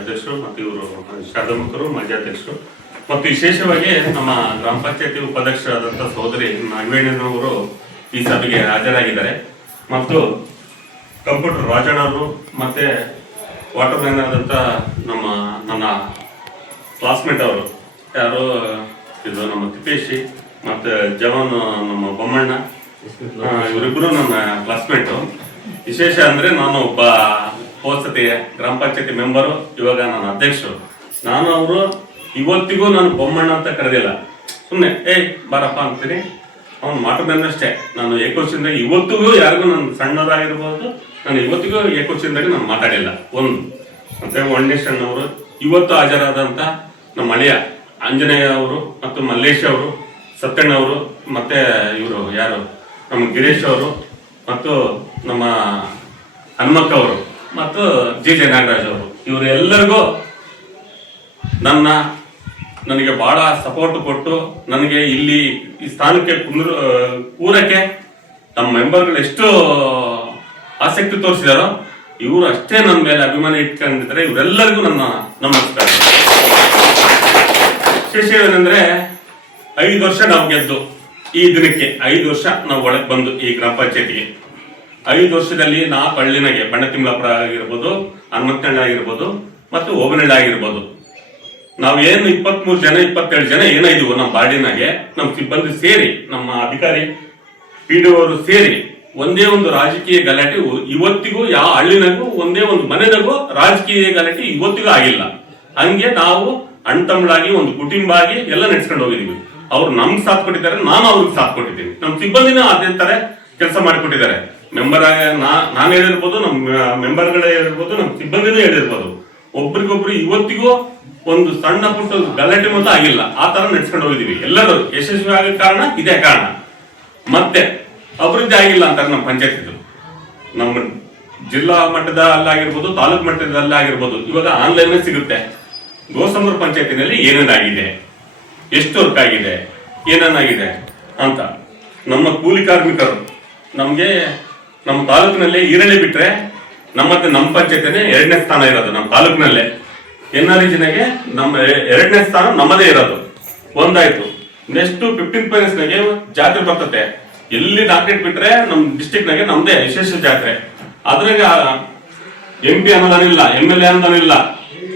ಅಧ್ಯಕ್ಷರು ಮತ್ತು ಇವರು ಶಾರದಮುಖರು ಮಾಜಿ ಅಧ್ಯಕ್ಷರು ಮತ್ತು ವಿಶೇಷವಾಗಿ ನಮ್ಮ ಗ್ರಾಮ ಪಂಚಾಯತಿ ಉಪಾಧ್ಯಕ್ಷರಾದಂಥ ಸಹೋದರಿ ನಾಗವೇಣಿಯವರು ಈ ಸಭೆಗೆ ಹಾಜರಾಗಿದ್ದಾರೆ ಮತ್ತು ಕಂಪ್ಯೂಟರ್ ರಾಜಣ್ಣವರು ಮತ್ತು ವಾಟರ್ ಮ್ಯಾನ್ ಆದಂಥ ನನ್ನ ಕ್ಲಾಸ್ಮೇಟ್ ಅವರು ಯಾರು ಇದು ನಮ್ಮ ತಿಪ್ಪೇಶಿ ಮತ್ತು ಜವಾನ್ ನಮ್ಮ ಬೊಮ್ಮಣ್ಣ ಇವರಿಬ್ಬರು ನನ್ನ ಕ್ಲಾಸ್ಮೇಟು. ವಿಶೇಷ ಅಂದರೆ ನಾನು ಒಬ್ಬ ಹೋಸತಿ ಗ್ರಾಮ ಪಂಚಾಯತಿ ಮೆಂಬರು, ಇವಾಗ ನನ್ನ ಅಧ್ಯಕ್ಷರು. ನಾನು ಅವರು ಇವತ್ತಿಗೂ ನಾನು ಬೊಮ್ಮಣ್ಣ ಅಂತ ಕರೆದಿಲ್ಲ, ಸುಮ್ಮನೆ ಬಾರಪ್ಪ ಅಂತೀನಿ. ಅವ್ನು ಮಾತಾಡ್ದಷ್ಟೇ. ನಾನು ಏಕೋಚಿಂದಾಗ ಇವತ್ತಿಗೂ ಯಾರಿಗೂ ನಾನು ಸಣ್ಣದಾಗಿರ್ಬೋದು, ನಾನು ಇವತ್ತಿಗೂ ಏಕೋಚಿಂದಾಗ ನಾನು ಮಾತಾಡಿಲ್ಲ. ಒಂದು ಮತ್ತೆ ವಣ್ಣೇಶ್ ಅಣ್ಣವರು, ಇವತ್ತು ಹಾಜರಾದಂಥ ನಮ್ಮ ಅಳಿಯ ಆಂಜನೇಯ ಅವರು ಮತ್ತು ಮಲ್ಲೇಶ್ ಅವರು, ಸತ್ಯಣ್ಣ ಅವರು, ಮತ್ತೆ ಇವರು ಯಾರು ನಮ್ಮ ಗಿರೀಶ್ ಅವರು ಮತ್ತು ನಮ್ಮ ಹನುಮಕ್ಕ ಅವರು ಮತ್ತು ಜೆ ನಾಗರಾಜ್ ಅವರು, ಇವರೆಲ್ಲರಿಗೂ ನನಗೆ ಬಹಳ ಸಪೋರ್ಟ್ ಕೊಟ್ಟು ನನಗೆ ಇಲ್ಲಿ ಈ ಸ್ಥಾನಕ್ಕೆ ಕೂರಕ್ಕೆ ನಮ್ಮ ಮೆಂಬರ್ಗಳು ಎಷ್ಟು ಆಸಕ್ತಿ ತೋರಿಸಿದಾರೋ ಇವರು ಅಷ್ಟೇ ನನ್ನ ಮೇಲೆ ಅಭಿಮಾನ ಇಟ್ಕೊಂಡಿದ್ದಾರೆ. ಇವರೆಲ್ಲರಿಗೂ ನನ್ನ ನಮಸ್ಕಾರ. ವಿಶೇಷ ಏನಂದ್ರೆ 5 ವರ್ಷ ನಾವು ಗೆದ್ದು ಈ ದಿನಕ್ಕೆ 5 ವರ್ಷ ನಾವು ಒಳಗೆ ಬಂದು ಈ ಗ್ರಾಮ ಪಂಚಾಯತಿಗೆ 5 ವರ್ಷದಲ್ಲಿ 4 ಹಳ್ಳಿನಾಗೆ ಬಣ್ಣತಿಮ್ಲಾಪುರ ಆಗಿರ್ಬೋದು, ಹನುಮತ್ತಳ್ಳ ಆಗಿರ್ಬೋದು ಮತ್ತು ಓಬನಹಳ್ಳಿ ಆಗಿರ್ಬೋದು, ನಾವೇನು 23 ಜನ 27 ಜನ ಏನಾಯ್ತು ನಮ್ಮ ಬಾಡಿನಾಗೆ ನಮ್ಮ ಸಿಬ್ಬಂದಿ ಸೇರಿ, ನಮ್ಮ ಅಧಿಕಾರಿ PDO ಅವರು ಸೇರಿ ಒಂದೇ ಒಂದು ರಾಜಕೀಯ ಗಲಾಟೆ ಇವತ್ತಿಗೂ ಯಾವ ಹಳ್ಳಿನಾಗೂ ಒಂದೇ ಒಂದು ಮನೆದಾಗೂ ರಾಜಕೀಯ ಗಲಾಟೆ ಇವತ್ತಿಗೂ ಆಗಿಲ್ಲ. ಹಂಗೆ ನಾವು ಅಣ್ತಂಬಳಾಗಿ ಒಂದು ಕುಟುಂಬ ಆಗಿ ಎಲ್ಲ ನಡೆಸ್ಕೊಂಡು ಹೋಗಿದೀವಿ. ಅವ್ರು ನಮ್ಗೆ ಸಾಥ್ ಕೊಟ್ಟಿದ್ದಾರೆ, ನಾನು ಅವ್ರಿಗೆ ಸಾಥ್ ಕೊಟ್ಟಿದ್ದೀನಿ. ನಮ್ಮ ಸಿಬ್ಬಂದಿನ ಅದೇ ತರ ಕೆಲಸ ಮಾಡಿಕೊಟ್ಟಿದ್ದಾರೆ. ಮೆಂಬರ್ ಆಗಿ ನಾನು ಹೇಳಿರ್ಬೋದು, ನಮ್ಮ ಮೆಂಬರ್ಗಳೇ ಇರ್ಬೋದು, ನಮ್ಮ ಸಿಬ್ಬಂದಿನೂ ಹೇಳಿರ್ಬೋದು. ಒಬ್ರಿಗೊಬ್ರು ಇವತ್ತಿಗೂ ಒಂದು ಸಣ್ಣ ಪುಟ್ಟ ಗಲಾಟೆ ಮಾತ್ರ ಆಗಿಲ್ಲ. ಆ ತರ ನಡೆಸ್ಕೊಂಡು ಹೋಗಿದೀವಿ. ಎಲ್ಲರೂ ಯಶಸ್ವಿ ಆಗ ಕಾರಣ ಇದೇ ಕಾರಣ. ಮತ್ತೆ ಅಭಿವೃದ್ಧಿ ಆಗಿಲ್ಲ ಅಂತಾರೆ ನಮ್ಮ ಪಂಚಾಯತ್. ನಮ್ಮ ಜಿಲ್ಲಾ ಮಟ್ಟದಲ್ಲಾಗಿರ್ಬೋದು, ತಾಲೂಕು ಮಟ್ಟದಲ್ಲಾಗಿರ್ಬೋದು, ಇವಾಗ ಆನ್ಲೈನ್ ಸಿಗುತ್ತೆ. ಗೋಸಂದ್ರ ಪಂಚಾಯತಿನಲ್ಲಿ ಏನೇನಾಗಿದೆ, ಎಷ್ಟು ವರ್ಕ್ ಆಗಿದೆ, ಏನೇನಾಗಿದೆ ಅಂತ. ನಮ್ಮ ಕೂಲಿ ಕಾರ್ಮಿಕರು ನಮ್ಗೆ ನಮ್ಮ ತಾಲೂಕಿನಲ್ಲಿ ಈರಳ್ಳಿ ಬಿಟ್ರೆ ನಮ್ಮ ಪಂಚಾಯತಿನೇ 2ನೇ ಸ್ಥಾನ ಇರೋದು. ನಮ್ಮ ತಾಲೂಕಿನಲ್ಲೇ NREಜಿನಾಗೆ ನಮ್ಮ 2ನೇ ಸ್ಥಾನ ನಮ್ಮದೇ ಇರೋದು. ಒಂದಾಯ್ತು. ನೆಕ್ಸ್ಟ್ 15 ಫೈನಾನ್ಸ್ನಾಗೆ ಜಾತ್ರೆ ಬರ್ತದೆ. ಎಲ್ಲಿ ಡಾಕ್ಟರೇಟ್ ಬಿಟ್ರೆ ನಮ್ಮ ಡಿಸ್ಟಿಕ್ ನಾಗೆ ನಮ್ದೇ ವಿಶೇಷ ಜಾತ್ರೆ. ಅದ್ರಾಗ MP ಅನುದಾನ ಇಲ್ಲ, MLA ಅನುದಾನ ಇಲ್ಲ,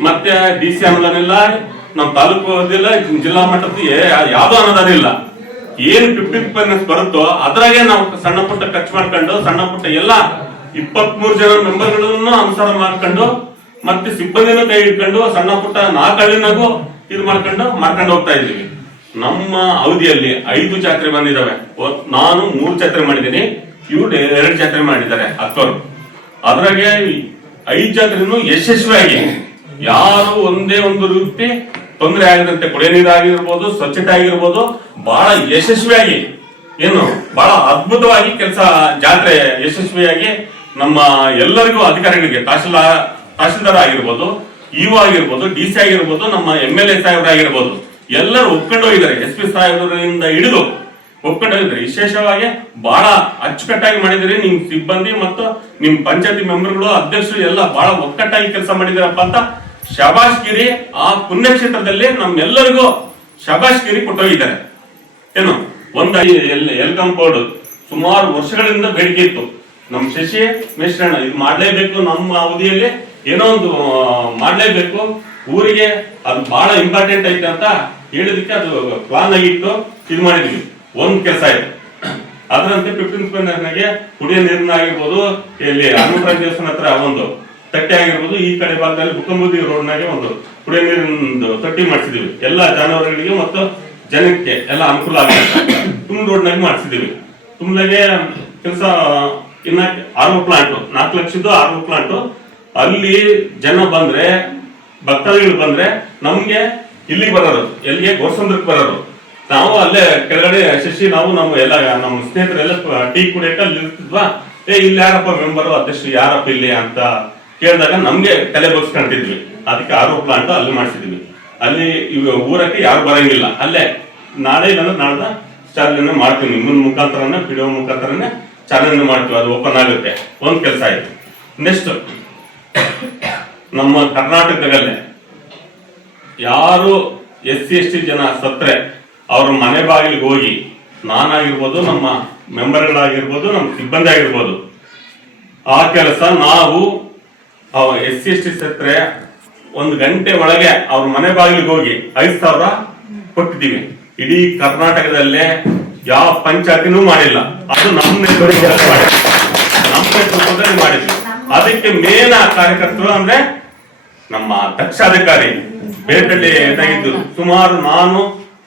ಮತ್ತೆ DC ಅನುದಾನ ಇಲ್ಲ, ನಮ್ಮ ತಾಲೂಕು ಇಲ್ಲ, ಜಿಲ್ಲಾ ಮಟ್ಟದ ಯಾವ್ದು ಅನುದಾನ ಇಲ್ಲ. ಏನ್ 15 ಫೈನಾನ್ಸ್ ಬರುತ್ತೋ ಅದ್ರಾಗೆ ನಾವು ಸಣ್ಣ ಪುಟ್ಟ ಖರ್ಚು ಮಾಡ್ಕೊಂಡು, ಸಣ್ಣ ಪುಟ್ಟ ಎಲ್ಲ 23 ಜನ ಮೆಂಬರ್ಗಳನ್ನು ಅನುಸಾರ ಮಾಡ್ಕೊಂಡು, ಮತ್ತೆ ಸಿಬ್ಬಂದಿನ ಕೈ ಹಿಡ್ಕೊಂಡು, ಸಣ್ಣ ಪುಟ್ಟ 4 ಹಳ್ಳಿನಾಗೂ ಇದು ಮಾಡ್ಕೊಂಡು ಹೋಗ್ತಾ ಇದ್ದೀವಿ. ನಮ್ಮ ಅವಧಿಯಲ್ಲಿ 5 ಜಾತ್ರೆ ಬಂದಿದ್ದಾವೆ. ನಾನು 3 ಜಾತ್ರೆ ಮಾಡಿದ್ದೀನಿ, ಇವ್ರು 2 ಜಾತ್ರೆ ಮಾಡಿದ್ದಾರೆ ಅಕ್ಕವರು. ಅದ್ರಾಗೆ 5 ಜಾತ್ರೆನೂ ಯಶಸ್ವಿಯಾಗಿ ಯಾರು ಒಂದೇ ಒಂದು ರೀತಿ ತೊಂದರೆ ಆಗದಂತೆ ಕುಡಿಯ ನೀರು ಆಗಿರ್ಬೋದು, ಸ್ವಚ್ಛತೆ ಆಗಿರ್ಬೋದು, ಬಹಳ ಯಶಸ್ವಿಯಾಗಿ ಬಹಳ ಅದ್ಭುತವಾಗಿ ಕೆಲಸ ಜಾತ್ರೆ ಯಶಸ್ವಿಯಾಗಿ ನಮ್ಮ ಎಲ್ಲರಿಗೂ ಅಧಿಕಾರಿಗಳಿಗೆ ತಹಶೀಲ್ದಾರ್ ಆಗಿರ್ಬೋದು, ಇಒ ಆಗಿರ್ಬೋದು, DC ಆಗಿರ್ಬೋದು, ನಮ್ಮ MLA ಸಾಹೇಬರಾಗಿರ್ಬೋದು, ಎಲ್ಲರೂ ಒಪ್ಕೊಂಡು ಹೋಗಿದ್ದಾರೆ. SP ಸಾಹೇಬರಿಂದ ಹಿಡಿದು ಒಪ್ಕೊಂಡು ಹೋಗಿದ್ದಾರೆ. ವಿಶೇಷವಾಗಿ ಬಹಳ ಅಚ್ಚುಕಟ್ಟಾಗಿ ಮಾಡಿದಿರಿ. ನಿಮ್ ಸಿಬ್ಬಂದಿ ಮತ್ತು ನಿಮ್ ಪಂಚಾಯತಿ ಮೆಂಬರ್ಗಳು, ಅಧ್ಯಕ್ಷರು ಎಲ್ಲ ಬಹಳ ಒಕ್ಕಟ್ಟಾಗಿ ಕೆಲಸ ಮಾಡಿದಿರಪ್ಪ ಅಂತ ಶಬಾಷ್ಗಿರಿ ಆ ಪುಣ್ಯಕ್ಷೇತ್ರದಲ್ಲಿ ನಮ್ಮೆಲ್ಲರಿಗೂ ಶಬಾಷ್ಗಿರಿ ಕೊಟ್ಟೋಗಿದ್ದಾರೆ. ಒಂದು ಎಲ್ ಕಾಂಪೌಂಡ್ ಸುಮಾರು ವರ್ಷಗಳಿಂದ ಬೇಡಿಕೆ ಇತ್ತು. ನಮ್ ಶಶಿ ಮಿಶ್ರಣ ಇದು ಮಾಡ್ಲೇಬೇಕು, ನಮ್ಮ ಅವಧಿಯಲ್ಲಿ ಏನೋ ಒಂದು ಮಾಡ್ಲೇಬೇಕು, ಊರಿಗೆ ಅದು ಬಹಳ ಇಂಪಾರ್ಟೆಂಟ್ ಐತೆ ಅಂತ ಹೇಳಿದಕ್ಕೆ ಅದು ಪ್ಲಾನ್ ಆಗಿತ್ತು. ಇದು ಮಾಡಿದ್ವಿ, ಒಂದ್ ಕೆಲಸ ಆಯ್ತು. ಅದರಂತೆ 15 ಫೈನಾನ್ಸ್ನಾಗೆ ಕುಡಿಯೋ ನೀರಿನ ಆಗಿರ್ಬೋದು, ಇಲ್ಲಿ ಹನುಮಂತರಾಯ ದೇವಸ್ಥಾನ ಹತ್ರ ಒಂದು ತಟ್ಟೆ ಆಗಿರ್ಬೋದು, ಈ ಕಡೆ ಭಾಗದಲ್ಲಿ ಬುಕ್ಕಂಬೂದಿ ರೋಡ್ನಾಗೆ ಒಂದು ಕುಡಿಯೋ ನೀರಿನ ತೊಟ್ಟಿ ಮಾಡಿಸಿದೀವಿ. ಎಲ್ಲ ಜಾನುವಾರುಗಳಿಗೆ ಮತ್ತು ಜನಕ್ಕೆ ಎಲ್ಲ ಅನುಕೂಲ ಆಗುತ್ತೆ. ತುಂಬ ರೋಡ್ನಾಗೆ ಮಾಡಿಸಿದೀವಿ. ತುಂಬಾಗೆ ಕೆಲಸ ಇನ್ನ RO ಪ್ಲಾಂಟ್ 4 ಲಕ್ಷದ್ದು RO ಪ್ಲಾಂಟ್. ಅಲ್ಲಿ ಜನ ಬಂದ್ರೆ, ಭಕ್ತಾದಿಗಳು ಬಂದ್ರೆ ನಮ್ಗೆ ಇಲ್ಲಿ ಬರೋರು, ಎಲ್ಲಿಗೆ ಗೋಸಂದ್ರಕ್ಕೆ ಬರೋರು. ನಾವು ಅಲ್ಲೇ ಕೆಳಗಡೆ ಶಶಿ ನಾವು ಎಲ್ಲ ನಮ್ಮ ಸ್ನೇಹಿತರೆಲ್ಲ ಟೀ ಕುಡಿಯಕ್ಕೆ ಅಲ್ಲಿ ಇರ್ತಿದ್ವಾ. ಇಲ್ಲಿ ಯಾರಪ್ಪ ಮೆಂಬರು, ಅಧ್ಯಕ್ಷರು ಯಾರಪ್ಪ ಇಲ್ಲಿ ಅಂತ ಕೇಳಿದಾಗ ನಮ್ಗೆ ತಲೆ ಬಗ್ಸ್ಕೊಂತಿದ್ವಿ. ಅದಕ್ಕೆ RO ಪ್ಲಾಂಟ್ ಅಲ್ಲಿ ಮಾಡಿಸಿದ್ವಿ. ಅಲ್ಲಿ ಊರಕ್ಕೆ ಯಾರು ಬರಂಗಿಲ್ಲ. ಅಲ್ಲೇ ನಾಳೆ ಇಲ್ಲಾಂದ್ರೆ ನಾಳ್ದ ಚಾಲನೆ ಮಾಡ್ತೀವಿ. ನಿಮ್ಮ ಮುಖಾಂತರನೇ, PDO ಮುಖಾಂತರನೇ ಚಾಲನೆ ಮಾಡ್ತೀವಿ. ಅದು ಓಪನ್ ಆಗುತ್ತೆ. ಒಂದ್ ಕೆಲಸ ಆಯ್ತು. ನೆಕ್ಸ್ಟ್ ನಮ್ಮ ಕರ್ನಾಟಕದಲ್ಲೇ ಯಾರು SC/ST ಜನ ಸತ್ರೆ ಅವ್ರ ಮನೆ ಬಾಗಿಲಿಗೆ ಹೋಗಿ ನಾನಾಗಿರ್ಬೋದು, ನಮ್ಮ ಮೆಂಬರ್ಗಳಾಗಿರ್ಬೋದು, ನಮ್ಮ ಸಿಬ್ಬಂದಿ ಆಗಿರ್ಬೋದು, ಆ ಕೆಲಸ ನಾವು SC/ST ಸತ್ರೆ 1 ಗಂಟೆ ಒಳಗೆ ಅವ್ರ ಮನೆ ಬಾಗಿಲಿಗೆ ಹೋಗಿ 5,000 ಕೊಟ್ಟಿದ್ದೀವಿ. ಇಡೀ ಕರ್ನಾಟಕದಲ್ಲೇ ಯಾವ ಪಂಚಾಯತಿನೂ ಮಾಡಿಲ್ಲ. ಅದು ನಮ್ಮ ನೇತೃತ್ವದಲ್ಲಿ ಮಾಡಿದ್ವಿ. ಅದಕ್ಕೆ ಮೇನ್ ಕಾರ್ಯಕರ್ತರು ಅಂದ್ರೆ ನಮ್ಮ ದಕ್ಷಾಧಿಕಾರಿ ಬೇಟಳ್ಳಿ ಇದ್ರು. ಸುಮಾರು ನಾನು,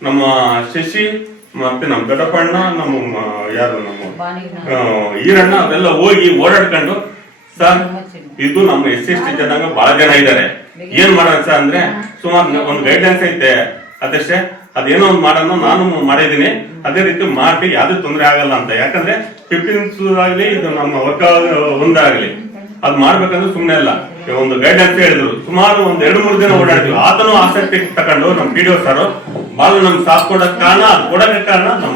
ನಮ್ಮ ಶಶಿ, ಮತ್ತೆ ನಮ್ಮ ದೊಡ್ಡಪ್ಪಣ್ಣ, ನಮ್ಮ ಯಾರು ನಮ್ಮ ಈರಣ್ಣ ಅವೆಲ್ಲ ಹೋಗಿ ಓಡಾಡ್ಕೊಂಡು, ಸರ್ ಇದು ನಮ್ಮ SC/ST ಜನಾಂಗ ಬಹಳ ಜನ ಇದ್ದಾರೆ, ಏನ್ ಮಾಡೋಣ ಸರ್ ಅಂದ್ರೆ, ಸುಮಾರು ಒಂದು ಗೈಡ್ಲೈನ್ಸ್ ಐತೆ ಅದಷ್ಟೇ, ಅದೇನೋ ಒಂದು ಮಾಡೋಣ, ನಾನು ಮಾಡಿದೀನಿ, ಅದೇ ರೀತಿ ಮಾಡಿ ಯಾವ್ದು ತೊಂದರೆ ಆಗಲ್ಲ ಅಂತ. ಯಾಕಂದ್ರೆ 15 ಆಗ್ಲಿ ಇದು ನಮ್ಮ ವರ್ಗ ಒಂದಾಗ್ಲಿ ಅದ್ ಮಾಡ್ಬೇಕಂದ್ರೆ ಸುಮ್ನೆ ಅಲ್ಲ, ಒಂದು ಗೈಡ್ಲೈನ್ಸ್ ಹೇಳಿದ್ರು. ಸುಮಾರು 2-3 ದಿನ ಓಡಾಡ್ತೀವಿ. ಆತನು ಆಸಕ್ತಿ ತಕೊಂಡು ನಮ್ಮ PDO ಸರ್ ಬಹಳ ನಮ್ಗೆ ಸಾಥ್ ಕೊಡಕ್ ಕಾರಣ, ನಮ್ಮ